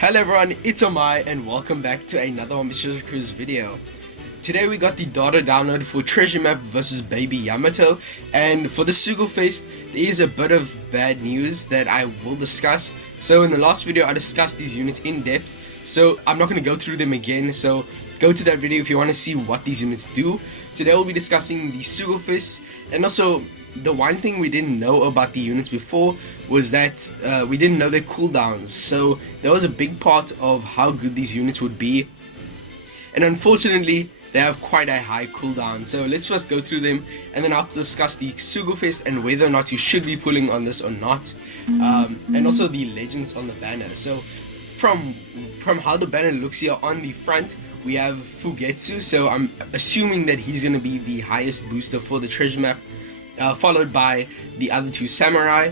Hello everyone, it's Omae and welcome back to another Ambitious Cruise video. Today we got the data download for Treasure Map versus Baby Yamato, and for the Sugo-Fest there is a bit of bad news that I will discuss. So in the last video I discussed these units in depth, so I'm not going to go through them again, so go to that video if you want to see what these units do. Today we'll be discussing the Sugo-Fest, and also the one thing we didn't know about the units before was that we didn't know their cooldowns, so that was a big part of how good these units would be, and unfortunately they have quite a high cooldown. So let's first go through them and then I'll discuss the Sugo-Fest and whether or not you should be pulling on this or not, and also the legends on the banner. So from how the banner looks here on the front, we have Fugetsu, so I'm assuming that he's going to be the highest booster for the treasure map, followed by the other two samurai,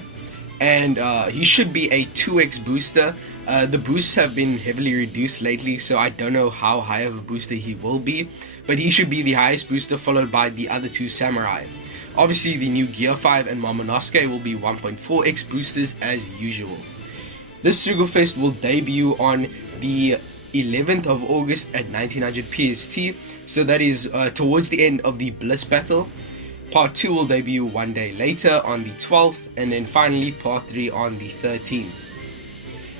and he should be a 2x booster. The boosts have been heavily reduced lately, so I don't know how high of a booster he will be, but he should be the highest booster, followed by the other two samurai. Obviously the new Gear 5 and Momonosuke will be 1.4x boosters as usual. This Sugo-Fest will debut on the 11th of August at 1900 PST, so that is towards the end of the Bliss battle. Part 2 will debut one day later on the 12th, and then finally Part 3 on the 13th.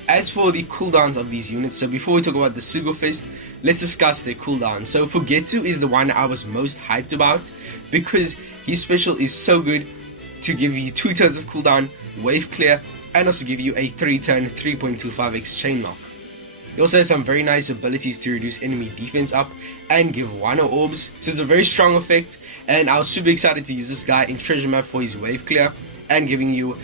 As for the cooldowns of these units, so before we talk about the Sugo-Fest, let's discuss their cooldowns. So Fugetsu is the one I was most hyped about because his special is so good to give you 2 turns of cooldown, wave clear, and also give you a 3-turn 3.25x chain lock. He also has some very nice abilities to reduce enemy defense up and give Wano orbs, so it's a very strong effect, and I was super excited to use this guy in treasure map for his wave clear and giving you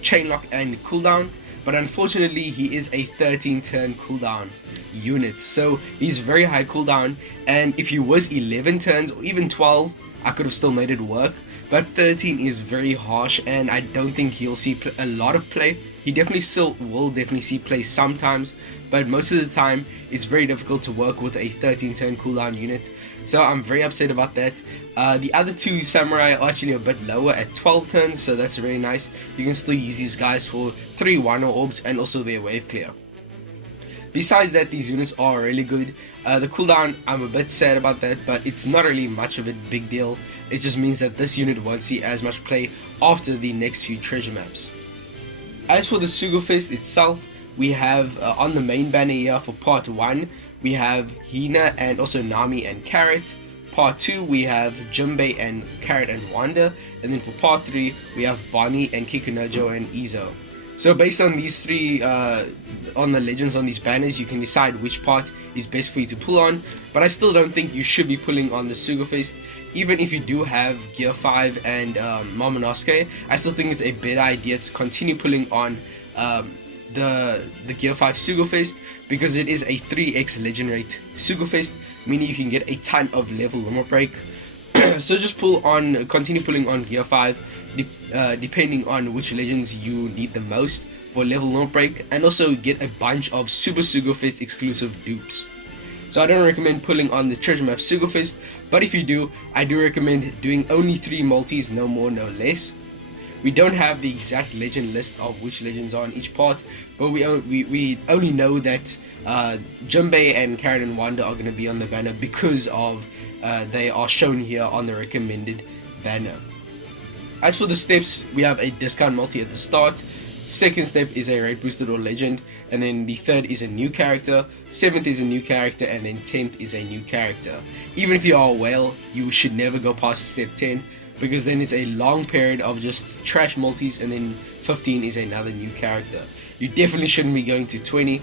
chain lock and cooldown. But unfortunately he is a 13-turn cooldown unit, so he's very high cooldown, and if he was 11 turns or even 12 I could have still made it work, but 13 is very harsh and I don't think he'll see a lot of play. He definitely still will see play sometimes, but most of the time it's very difficult to work with a 13-turn cooldown unit, so I'm very upset about that. The other two samurai are actually a bit lower at 12 turns, so that's very nice. You can still use these guys for 3 Wano orbs and also their wave clear. Besides that, these units are really good. The cooldown, I'm a bit sad about that, but it's not really much of a big deal. It just means that this unit won't see as much play after the next few treasure maps. As for the Sugo-Fest itself, we have on the main banner here for part 1, we have Hina and also Nami and Carrot. Part 2 we have Jinbei and Carrot and Wanda, and then for part 3 we have Bonnie and Kikunojo and Izo. So based on these three, on the legends on these banners, you can decide which part is best for you to pull on, but I still don't think you should be pulling on the Sugo-Fest. Even if you do have Gear 5 and Momonosuke, I still think it's a better idea to continue pulling on the Gear 5 Sugo-Fest, because it is a 3x legend rate Sugo-Fest, meaning you can get a ton of level limit break. So just continue pulling on Gear 5, depending on which legends you need the most for level limit break, and also get a bunch of Super Sugo-Fest exclusive dupes. So I don't recommend pulling on the treasure map Sugo-Fest, but if you do, I do recommend doing only 3 multis, no more, no less. We don't have the exact legend list of which legends are on each part, but we only know that Jinbei and Carrot and Wanda are going to be on the banner because of they are shown here on the recommended banner. As for the steps, we have a discount multi at the start. Second step is a rate boosted or legend, and then the third is a new character, 7th is a new character, and then 10th is a new character. Even if you are a whale, you should never go past step 10, because then it's a long period of just trash multis, and then 15 is another new character. You definitely shouldn't be going to 20,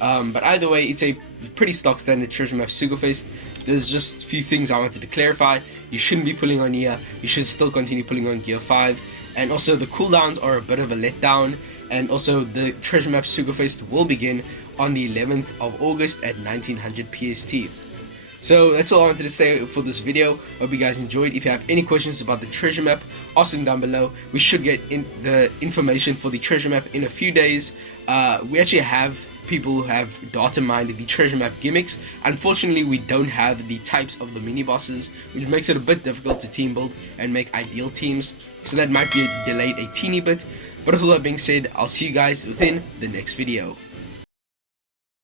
but either way, it's a pretty stock standard treasure map Sugo-Fest. There's just a few things I wanted to clarify. You shouldn't be pulling on here, you should still continue pulling on Gear 5, and also the cooldowns are a bit of a letdown, and also the treasure map Sugo-Fest will begin on the 11th of August at 1900 PST. So that's all I wanted to say for this video. Hope you guys enjoyed. If you have any questions about the treasure map, ask them down below. We should get the information for the treasure map in a few days. We actually have people who have data mined the treasure map gimmicks. Unfortunately, we don't have the types of the mini bosses, which makes it a bit difficult to team build and make ideal teams. So that might be delayed a teeny bit. But with all that being said, I'll see you guys within the next video.